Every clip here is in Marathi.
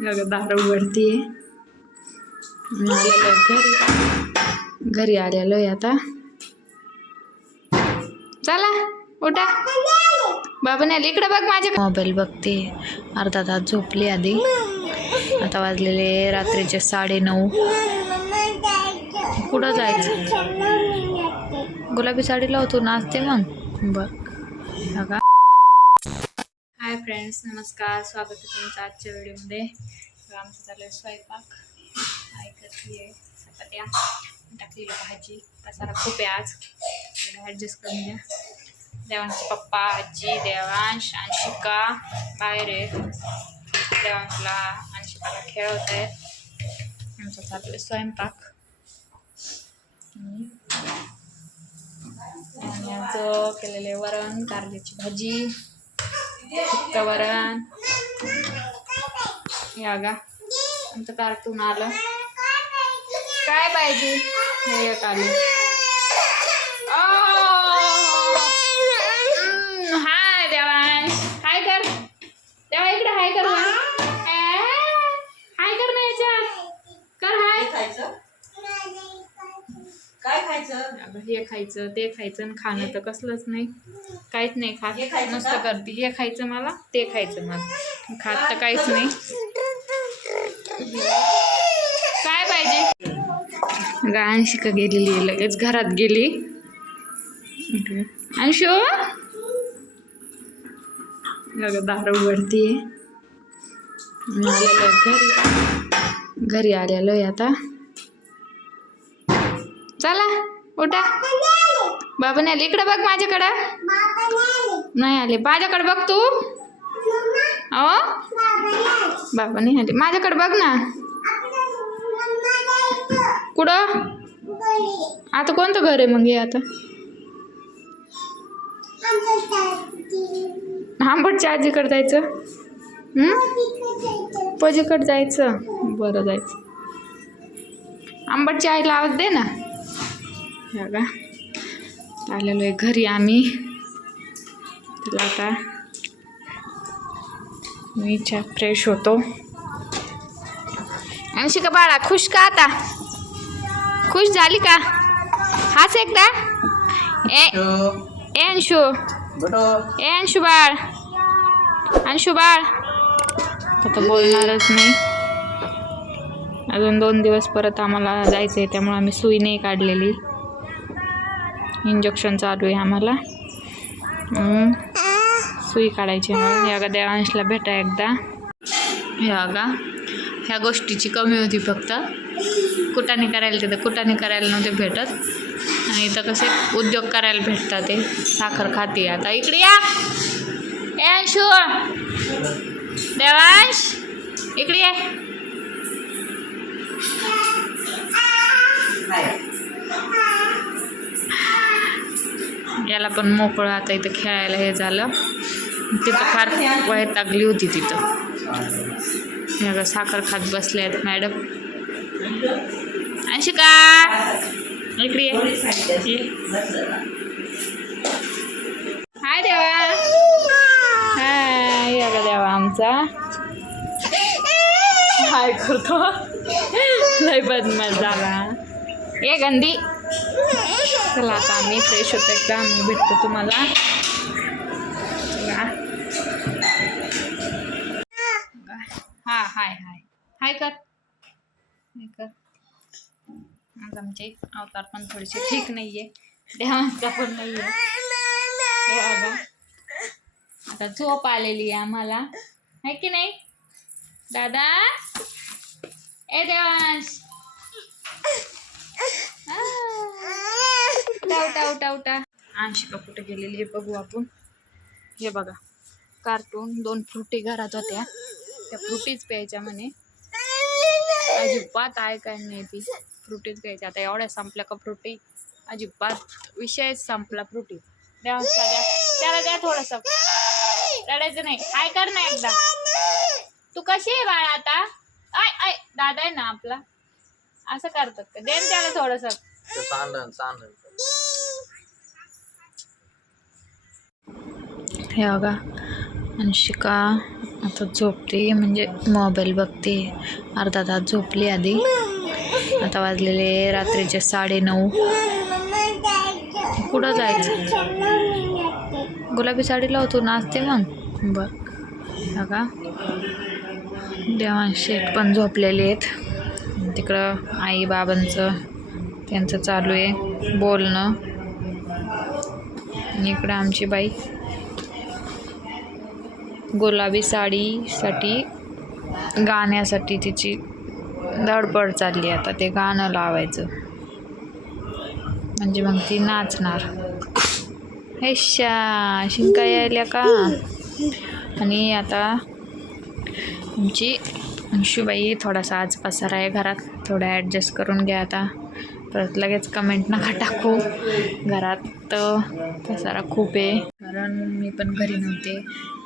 दार उघडतीये. आलेलो घरी आलेलो आहे आता. चला उठा. बाबाने आले इकडे बघ माझ्या. मोबाईल बघते. अर्धा तास झोपली आधी. आता वाजलेले रात्रीचे 9:30. कुठं जायचं? गुलाबी साडी लावतो नाचते मग बघ. हाय फ्रेंड्स, नमस्कार. स्वागत आहे तुमचं आजच्या व्हिडिओमध्ये. आमचं चालू स्वयंपाक. काय करते चपात्या, टाकलेली भाजी. पसारा खूप आहे आज, ॲडजस्ट करून द्या. देवांचे पप्पा, आजी, देवांश, अंशिका बाहेर आहेत. देवांशला अंशिकाला खेळवत आहेत. आमचं चालू आहे स्वयंपाक. आणि आज केलेले वरण, कारल्याची भाजी, सुक्का वरण. या गा आमचं कार्टून आलं. काय पाहिजे? हे एक आलं. हाय देवांश, हाय कर. देवा इकडे हाय कर. हाय कर ना याच्यात. कर हाय. काय खायचं? हे खायचं, ते खायचं. आणि खाणं तर कसलंच नाही, काहीच नाही खात. नुसतं करते हे खायचं मला, ते खायचं मला. खात तर काहीच नाही. काय पाहिजे? अंशिका गेलेली आहे, लगेच घरात गेली. अंशू दार उघडतीये. आलेलो घरी आलेलो आहे आता. चला उठा. बाबाने आले इकडे बघ माझ्याकडं. नाही आले माझ्याकडे बघ तू. बाबा नाही आले माझ्याकडे बघ ना. कुठं? आता कोणतं घर आहे मग हे? आता आंबटच्या आजीकडे जायचं. पजीकडे जायचं. बरं जायचं. आंबटच्या आईला आवाज दे ना. बघा आलेलो आहे घरी आम्ही. त्याला आता मी फ्रेश होतो. अंशिका बाळा खुश का? आता खुश झाली का? हाच एकदा. ए अंशू, ए अंशू बाळ, अंशू बाळ. आता बोलणारच नाही. अजून 2 दिवस परत आम्हाला जायचं आहे, त्यामुळे आम्ही सुई नाही काढलेली. इंजेक्शन चालू आहे आम्हाला. सुई काढायची मला. या गा देवांशला भेटा एकदा. या गा ह्या गोष्टीची कमी होती फक्त. कुटाने करायला तिथं कुटाने करायला नव्हते भेटत. आणि इथं कसे उद्योग करायला भेटतात. ते साखर खाते आता. इकडे या. ए अंशू, देवांश इकडे ये. याला पण मोकळं आता इथं खेळायला हे झालं. तिथं फार वैतागली होती तिथं. या साखर खात बसले आहेत मॅडम. अंशिका इकडे ये. हाय देवा. हाय. या देवा आमचा हाय करतो. लय बदमाश झाला. ये गंदी. चला आता आम्ही फ्रेश होतो एकदा. आम्ही भेटतो तुम्हाला. चला. हा हाय हाय हाय कर. आज आमचे अवतार पण थोडेसे ठीक नाहीये. देवांचा पण नाहीये. हे बघा आता झोप आलेली आहे आम्हाला, आहे की नाही दादा? ए देवांश उठा उठा उठा. अंशिका कुठे गेलेली आहे बघू आपण. हे बघा कार्टून. 2 फ्रुटी घरात होत्या, त्या फ्रुटीच प्यायच्या म्हणे. अजिबात काय नाही ती फ्रुटीच प्यायच्या. आता एवढ्या संपल्या का फ्रुटी? अजिबात विषयच संपला फ्रुटी. द्या त्याला द्या थोडस. रडायचं नाही. काय कर ना एकदा. तू कशी आहे बाळा आता? आय आय दादा आहे ना आपला. असं करतात का? दे त्याला थोडस. हे बघा अंशिका आता झोपते, म्हणजे मोबाईल बघते. अर्धा तास झोपली आधी. आता वाजलेले रात्रीचे 9:30. कुठं जायचं? गुलाबी साडी लावतो, नाचते मग. बरं का, देवांशेठ पण झोपलेले आहेत. तिकडं आई बाबांचं त्यांचं चालू आहे बोलणं. इकडं आमची बाई गुलाबी साडीसाठी गाण्यासाठी तिची धडपड चालली. आता ते गाणं लावायचं म्हणजे मग ती नाचणार. हेशा शिंका यायल्या का. आणि आता आमची अंशुबाई थोडासा आज पसारा आहे घरात, थोडं ॲडजस्ट करून घ्या. आता परत लगेच कमेंट नका टाकू. घरात पसारा खूप आहे, कारण मी पण घरी नव्हते.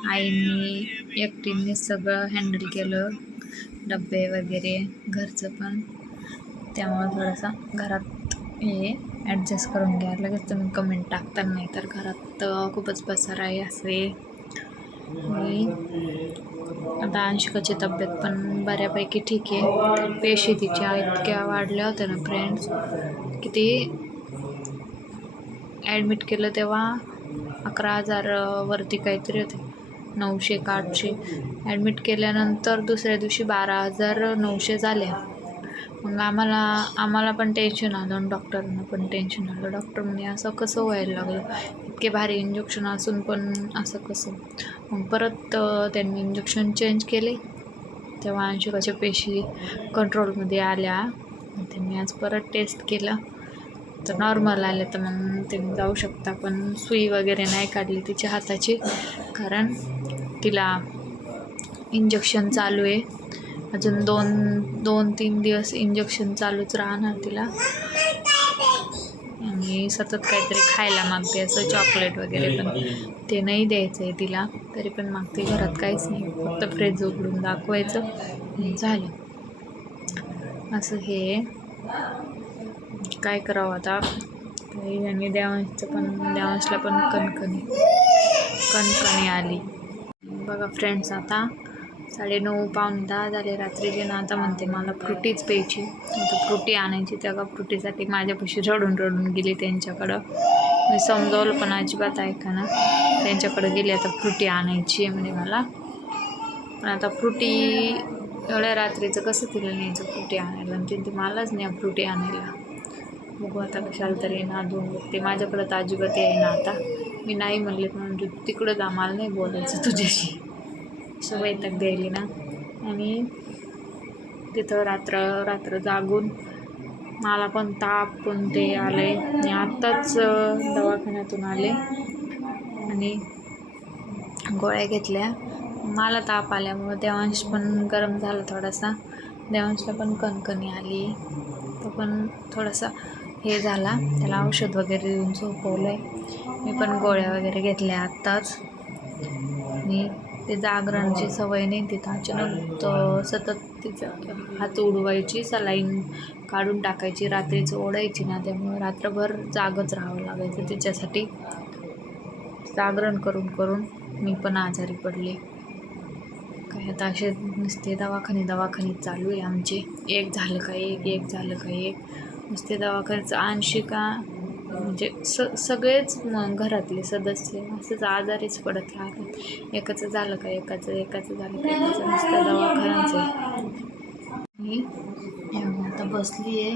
आईनी एकटीने सगळं हँडल केलं, डबे वगैरे घरचं पण. त्यामुळं थोडासा घरात हे ॲडजस्ट करून घ्या. लगेच तुम्ही कमेंट टाकता, नाही तर घरात खूपच पसारा आहे असे. आणि आता अंशिकाची तब्येत पण बऱ्यापैकी ठीक आहे. पेशी तिच्या इतक्या वाढल्या होत्या ना फ्रेंड्स, की ती ॲडमिट केलं तेव्हा 11,000 वरती काहीतरी होते, 900 का 800. ॲडमिट केल्यानंतर दुसऱ्या दिवशी 12,900 झाल्या. मग आम्हाला पण टेन्शन आलं आणि डॉक्टरांना पण टेन्शन आलं. डॉक्टर म्हणे असं कसं व्हायला लागलं, इतके भारी इंजेक्शन असून पण असं कसं. मग परत त्यांनी इंजेक्शन चेंज केले, तेव्हा अंशुकाच्या पेशी कंट्रोलमध्ये आल्या. त्यांनी आज परत टेस्ट केलं तर नॉर्मल आले, तर मग तुम्ही जाऊ शकता. पण सुई वगैरे नाही काढली तिच्या हाताची, कारण तिला इंजेक्शन चालू आहे. अजून 2-3 दिवस इंजेक्शन चालूच राहणार तिला. आणि सतत काहीतरी खायला मागते, असं चॉकलेट वगैरे, पण ते नाही द्यायचं आहे तिला. तरी पण मागते. घरात काहीच नाही, फक्त फ्रीज उघडून दाखवायचं झालं. असं हे काय करावं आता. आणि देवांशला पण कणकणी आली बघा फ्रेंड्स. आता 9:30 पावणे 10 झाले रात्रीचे ना. आता म्हणते मला फ्रुटीच प्यायची. आता फ्रुटी आणायची, तेव्हा फ्रुटीसाठी माझ्यापाशी रडून गेली त्यांच्याकडं. मी समजावलं पण अजिबात ऐका ना. त्यांच्याकडे गेली, आता फ्रुटी आणायची आहे म्हणे मला. पण आता फ्रुटी एवढ्या रात्रीचं कसं तिला न्यायचं फ्रुटी आणायला, आणि ते मलाच नाही फ्रुटी आणायला. बघू आता कशाला तरी नादून बघते. माझ्याकडं तर अजिबात आहे ना. आता मी नाही म्हणले म्हणजे तिकडं जा, मला नाही बोलायचं तुझ्याशी, असं वैताग द्यायली ना. आणि तिथं रात्र जागून मला पण ताप पण ते आले. आणि आत्ताच दवाखान्यातून आले आणि गोळ्या घेतल्या. मला ताप आल्यामुळं देवांश पण गरम झाला थोडासा. देवांशला पण कणकणी आली, तो पण थोडासा हे झाला. त्याला औषध वगैरे देऊन झोपवलं आहे. मी पण गोळ्या वगैरे घेतल्या आत्ताच. आणि ते जागरणची सवय नाही तिथं. अचानक सतत तिचं हात उडवायची, सलाईन काढून टाकायची, रात्रीचं ओढायची ना. त्यामुळे रात्रभर जागच राहावं लागायचं तिच्यासाठी. जागरण करून मी पण आजारी पडले. काय आता असे नुसते दवाखाने चालू आहे आमचे. एक झालं का एक नुसते दवाखान्याचं. अंशिका म्हणजे सगळेच घरातले सदस्य असंच आजारीच पडत राहतात. एकाचं झालं का एकाचं झालं का एकाचं, नुसतं दवाखानाच आहे. मी आता बसली आहे,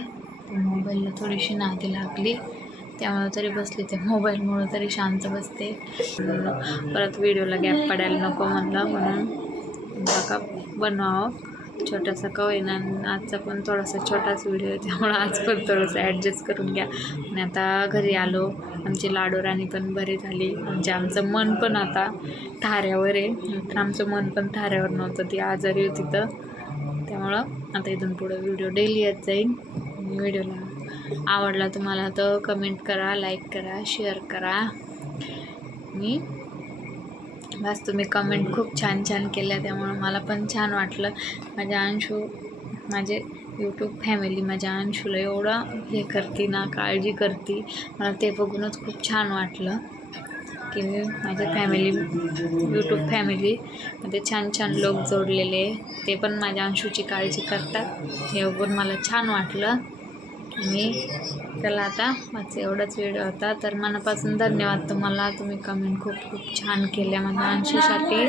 मोबाईलला थोडीशी नादी लागली, त्यामुळे तरी बसली. ते मोबाईलमुळं तरी शांत बसते. परत व्हिडिओला गॅप पडायला नको म्हणून बघा बनवावं छोटासा का होईना. आजचा पण थोडासा छोटाच व्हिडिओ आहे, त्यामुळं आज पण थोडंसं ॲडजस्ट करून घ्या. आणि आता घरी आलो. आमची लाडोराणी पण बरी झाली. आमचं मन पण आता थाऱ्यावर आहे. तर आमचं मन पण थाऱ्यावर नव्हतं, ती आजारी होती तर. त्यामुळं आता इथून पुढं व्हिडिओ डेली येत जाईल. व्हिडिओला आवडला तुम्हाला तर कमेंट करा, लाईक करा, शेअर करा. आणि बस तुम्ही कमेंट खूप छान केल्या, त्यामुळं मला पण छान वाटलं. माझे यूट्यूब फॅमिली माझ्या अंशूला एवढं हे करते ना, काळजी करते, मला ते बघूनच खूप छान वाटलं. की माझ्या यूट्यूब फॅमिलीमध्ये छान छान लोक जोडलेले, ते पण माझ्या अंशूची काळजी करतात. हे बघून मला छान वाटलं. आणि चला आता माझा एवढाच व्हिडिओ होता. तर मनापासून धन्यवाद तुम्हाला. तुम्ही कमेंट खूप छान केल्या माझ्या अंशूसाठी.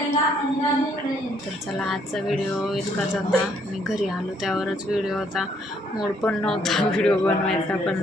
तर चला आजचा व्हिडिओ इतकाच होता. मी घरी आलो त्यावरच व्हिडिओ होता. मूड पण नव्हता व्हिडिओ बनवायचा, पण